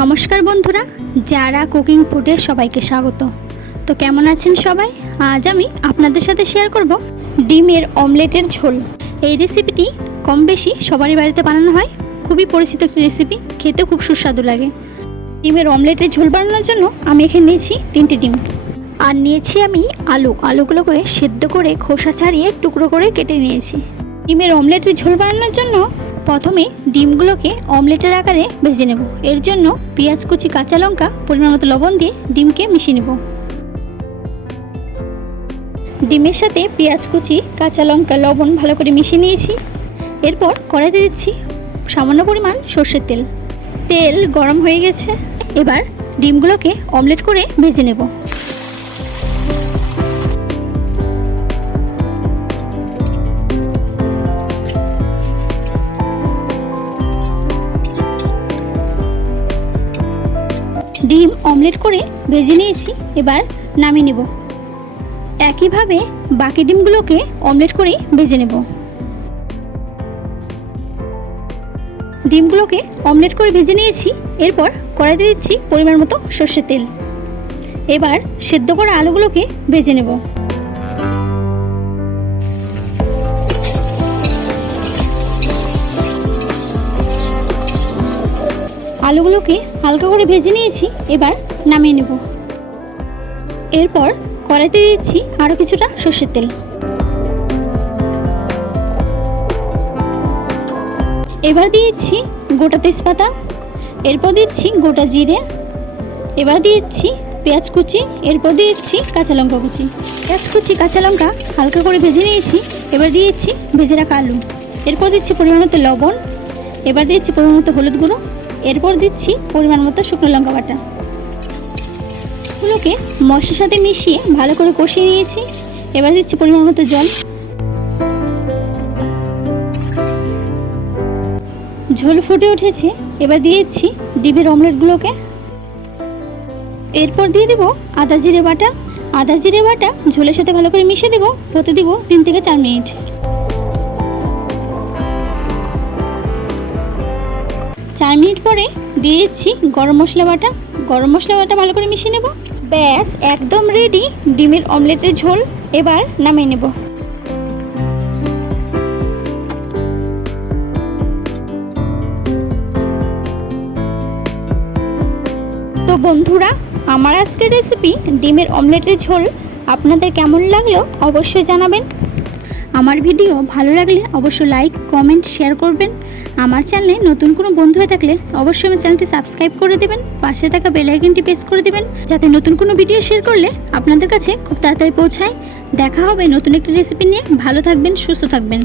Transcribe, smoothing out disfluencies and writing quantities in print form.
নমস্কার বন্ধুরা, যারা কুকিং ফুডে সবাইকে স্বাগত। তো কেমন আছেন সবাই? আজ আমি আপনাদের সাথে শেয়ার করব ডিমের অমলেটের ঝোল। এই রেসিপিটি কম বেশি সবারই বাড়িতে বানানো হয়, খুবই পরিচিত একটি রেসিপি, খেতে খুব সুস্বাদু লাগে। ডিমের অমলেটের ঝোল বানানোর জন্য আমি এখানে নিয়েছি 3টি ডিম, আর নিয়েছি আমি আলুগুলো করে সেদ্ধ করে খোসা ছাড়িয়ে টুকরো করে কেটে নিয়েছি। ডিমের অমলেটের ঝোল বানানোর জন্য প্রথমে ডিমগুলোকে অমলেটের আকারে ভেজে নেব। এর জন্য পেঁয়াজ কুচি, কাঁচা লঙ্কা, পরিমাণ মতো লবণ দিয়ে ডিমকে মিশিয়ে নেব। ডিমের সাথে পেঁয়াজ কুচি, কাঁচা লঙ্কা, লবণ ভালো করে মিশিয়ে নিয়েছি। এরপর কড়াইতে দিচ্ছি সামান্য পরিমাণ সর্ষের তেল। তেল গরম হয়ে গেছে, এবার ডিমগুলোকে অমলেট করে ভেজে নেব। ডিম অমলেট করে ভেজে নিয়েছি, এবার নামিয়ে নেব। একইভাবে বাকি ডিমগুলোকে অমলেট করে ভেজে নেব। ডিমগুলোকে অমলেট করে ভেজে নিয়েছি, এরপর কড়াইতে দিচ্ছি পরিমাণ মতো সর্ষের তেল। এবার সেদ্ধ করা আলুগুলোকে ভেজে নেব। আলুগুলোকে হালকা করে ভেজে নিয়েছি, এবার নামিয়ে নেব। এরপর কড়াইতে দিচ্ছি আরও কিছুটা সর্ষের তেল। এবার দিয়েছি গোটা তেজপাতা, এরপর দিচ্ছি গোটা জিরে, এবার দিচ্ছি পেঁয়াজ কুচি, এরপর দিচ্ছি কাঁচা লঙ্কা কুচি। পেঁয়াজ কুচি, কাঁচা লঙ্কা হালকা করে ভেজে নিয়েছি, এবার দিয়েছি ভেজে রাখা আলু। এরপর দিচ্ছি পরিমাণ মতো লবণ, এবার দিচ্ছি পরিমাণ মতো হলুদ গুঁড়ো, এরপর দিচ্ছি পরিমাণ মতো শুকনো লঙ্কা বাটা। এগুলোকে মশলার সাথে মিশিয়ে ভালো করে কষিয়ে নিয়েছি। এবার দিচ্ছি পরিমাণ মতো জল। ঝোল ফুটে উঠেছে, এবার দিয়েছি ডিমের অমলেটগুলোকে। এরপর দিয়ে দেবো আদা জিরে বাটা। আদা জিরে বাটা ঝোলের সাথে ভালো করে মিশিয়ে দেবো। হতে দেবো 3 থেকে 4 মিনিট। চার মিনিট পরে দিয়ে দিচ্ছি গরম মশলা বাটা। গরম মশলা বাটা ভালো করে মিশিয়ে নেব। ব্যাস, একদম রেডি ডিমের অমলেটের ঝোল। এবার নামিয়ে নেব। তো বন্ধুরা, আমার আজকের রেসিপি ডিমের অমলেটের ঝোল আপনাদের কেমন লাগলো অবশ্যই জানাবেন। আমার ভিডিও ভালো লাগলে অবশ্যই লাইক, কমেন্ট, শেয়ার করবেন। আমার চ্যানেলে নতুন কোনো বন্ধু হয়ে থাকলে অবশ্যই আমার চ্যানেলটি সাবস্ক্রাইব করে দেবেন। পাশে থাকা বেল আইকনটি প্রেস করে দেবেন, যাতে নতুন কোনো ভিডিও শেয়ার করলে আপনাদের কাছে খুব তাড়াতাড়ি পৌঁছায়। দেখা হবে নতুন একটি রেসিপি নিয়ে। ভালো থাকবেন, সুস্থ থাকবেন।